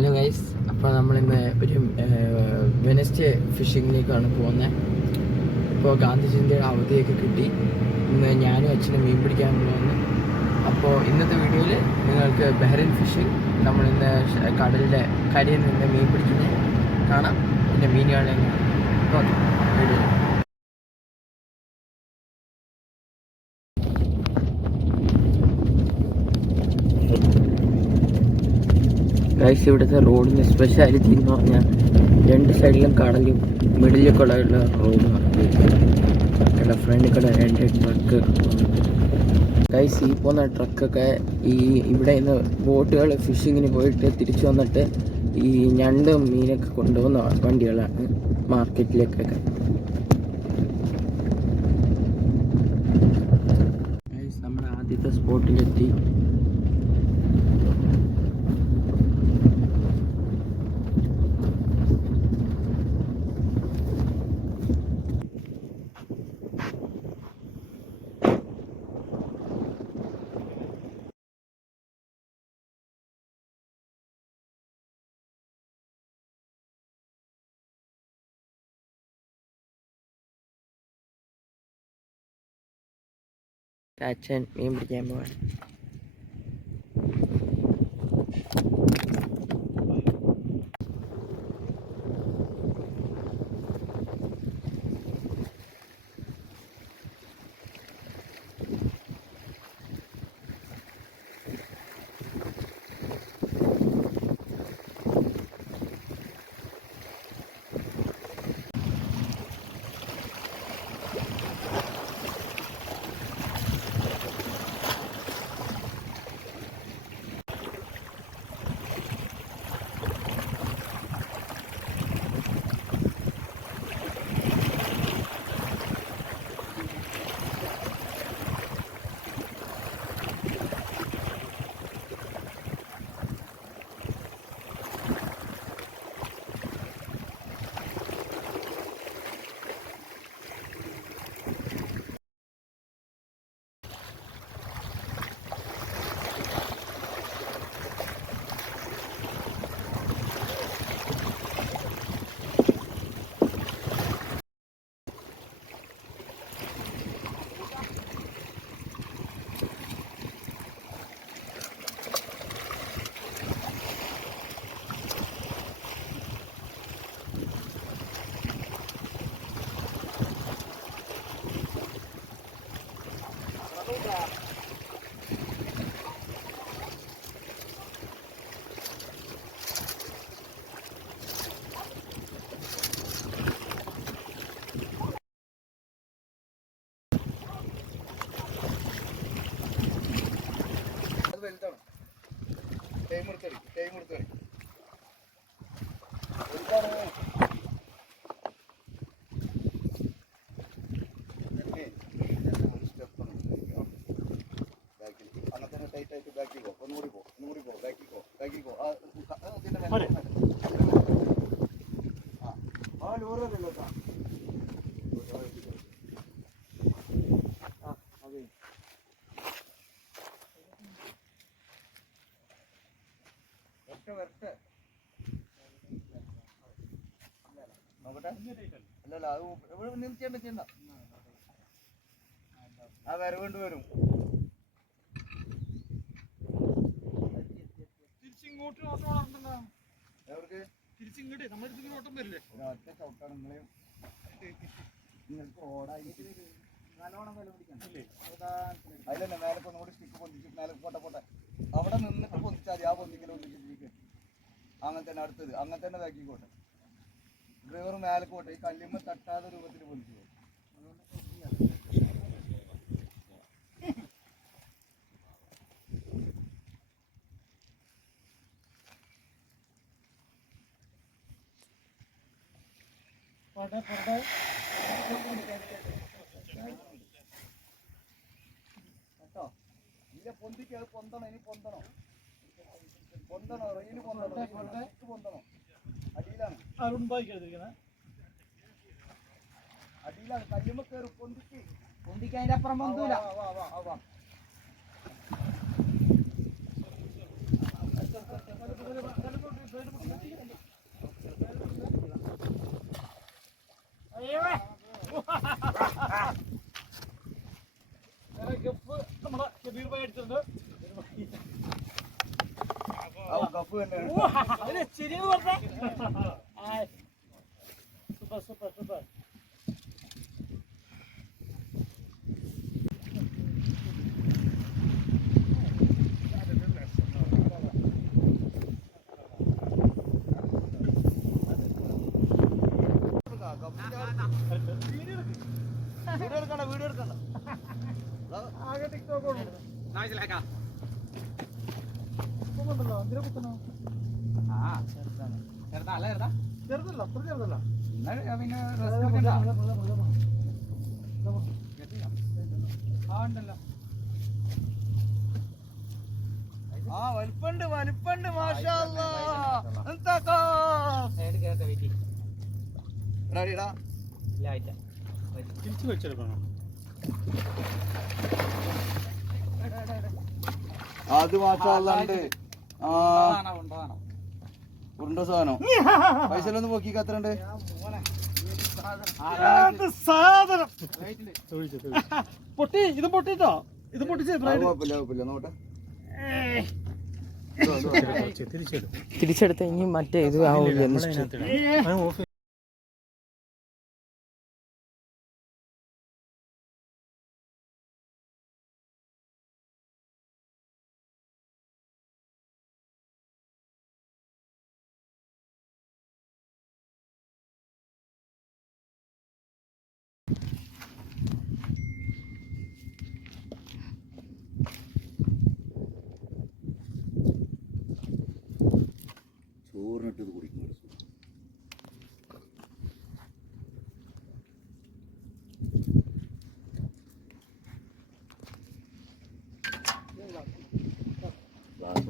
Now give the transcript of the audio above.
Hello guys, അപ്പോൾ നമ്മളിന്ന് ഒരു വെനസ്ഡേ ഫിഷിങ്ങിലേക്കാണ് പോകുന്നത്. ഇപ്പോൾ ഗാന്ധിജയന്തിയുടെ അവധിയൊക്കെ കിട്ടി. ഇന്ന് ഞാനും അച്ഛനും മീൻ പിടിക്കാൻ പോകുന്നു. അപ്പോൾ ഇന്നത്തെ വീഡിയോയിൽ നിങ്ങൾക്ക് ബഹ്റിൻ ഫിഷിങ്, നമ്മളിന്ന് കടലിലെ കരയിൽ നിന്ന് മീൻ പിടിക്കുന്നത് കാണാം. പിന്നെ മീനുകളെ ഓക്കെ വീഡിയോ. ഗൈസ്, ഇവിടുത്തെ റോഡിന് സ്പെഷ്യാലിറ്റി എന്ന് പറഞ്ഞാൽ രണ്ട് സൈഡിലും കടലും മിഡിലിൽ കൂടെ ഉള്ള റോഡാണ്. ഇവിടെ ഫ്രണ്ടിൽ കൂടെ രണ്ട് ട്രക്ക്. ഗൈസ്, ഈ പോകുന്ന ട്രക്കൊക്കെ ഇവിടെ നിന്ന് ബോട്ടുകൾ ഫിഷിങ്ങിന് പോയിട്ട് തിരിച്ചു വന്നിട്ട് ഈ ഞണ്ടും മീനൊക്കെ കൊണ്ടുപോകുന്ന വണ്ടികളാണ് മാർക്കറ്റിലേക്കൊക്കെ. ഗൈസ്, നമ്മുടെ ആദ്യത്തെ സ്പോട്ടിലെത്തി. അച്ഛൻ മീൻ പിടിക്കാൻ പോവാണ്. അല്ലല്ല, അത് ചെയ്യാൻ പറ്റില്ല. ആ വരവേണ്ടി വരും. തിരിച്ചിങ്ങോട്ട് ഓട്ടം എവർക്ക് തിരിച്ചിങ്ങോട്ട് നമ്മുടെ ഓട്ടം വരില്ലേ? ഒറ്റ ചവിട്ടാണ് നിങ്ങളെയും. നിങ്ങൾക്ക് ഓടായിട്ട് നല്ലോണം വില പിടിക്കണ്ടേ? അതിലല്ലേ മേലെ ഒന്നുകൂടി സ്റ്റിക്ക് പൊന്തിച്ച് മേലെ പോട്ടെ അവിടെ നിന്നിട്ട് പൊന്തിച്ചാൽ മതി. ആ പൊന്തിക്കൽ പൊന്തിച്ചിട്ട് അങ്ങനെ തന്നെ അടുത്തത് അങ്ങനെ തന്നെ ബാക്കിക്കോട്ടെ. ഡ്രൈവർ മേലക്കോട്ടെ, ഈ കല്ലുമ്മ തട്ടാത്ത രൂപത്തിൽ പൊന്തിച്ചു പോകും. കേട്ടോ, ഇല്ല പൊന്തിക്ക് അത് പൊന്തണം. ഇനി പൊന്തണോ റെയില് പൊന്തണോ? അടിയിലാണ് കല്ലുമ്മ കയറി പൊന്തിക്ക് അതിന്റെ അപ്പുറം പൊന്തൂല. സ്റ്റഫ് തന്നെയാണ്. Super super super. വീഡിയോ എടുക്കണ്ട. ആകെ ടിക്ടോക്ക് ഓടുന്നു. ഇപ്പൊണ്ടല്ലോ, എന്തിനാ കുത്തണോ? ചെറുതല്ല, അത്ര ചെറുതല്ല. വലിപ്പണ്ട് മാഷാ അല്ലാഹ്. റെഡിടാ. തിരിച്ചു വെച്ചെടുക്കണം. അത് മാഷാ അല്ലാഹ് ഉണ്ട്. ഉരുണ്ട സാധനം. പൈസ ഒന്ന് നോക്കി എത്ര ഉണ്ട്? പൊട്ടി, ഇത് പൊട്ടിട്ടോ, ഇത് പൊട്ടിച്ചേ. കുഴപ്പമില്ല നോട്ടെ. തിരിച്ചെടുത്ത് ഇനി മറ്റേ ഇത് ആവില്ല. ചോറിനിട്ട് കുടിക്കും. ഗ്ലാസ്